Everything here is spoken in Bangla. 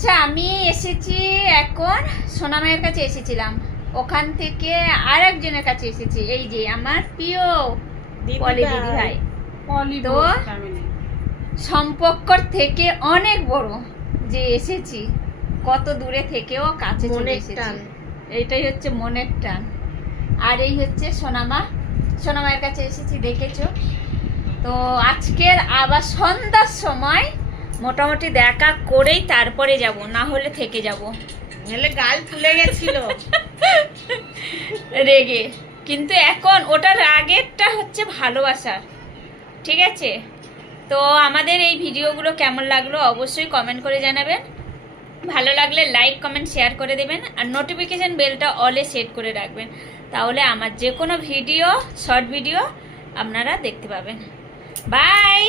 আচ্ছা আমি এসেছি এখন সোনামায়ের কাছে এসেছিলাম, ওখান থেকে আর একজনের কাছে এসেছি, এই যে আমার প্রিয় পলি দিদি ভাই। তো সম্পর্কর থেকে অনেক বড় যে এসেছি, কত দূরে থেকেও কাছে চলে এসেছি, এইটাই হচ্ছে মনের টান। আর এই হচ্ছে সোনামায়ের কাছে এসেছি, দেখেছো তো। আজকের আবার সন্ধ্যার সময় মোটামুটি দেখা করেই তারপরে যাব, না হলে থেকে যাব, নাহলে গাল ফুলে গেছিল রেগে। কিন্তু এখন ওটার রাগেরটা হচ্ছে ভালোবাসার, ঠিক আছে। তো আমাদের এই ভিডিওগুলো কেমন লাগলো অবশ্যই কমেন্ট করে জানাবেন, ভালো লাগলে লাইক কমেন্ট শেয়ার করে দেবেন, আর নোটিফিকেশান বেলটা অলে সেট করে রাখবেন, তাহলে আমার যে কোনো ভিডিও শর্ট ভিডিও আপনারা দেখতে পাবেন। বাই।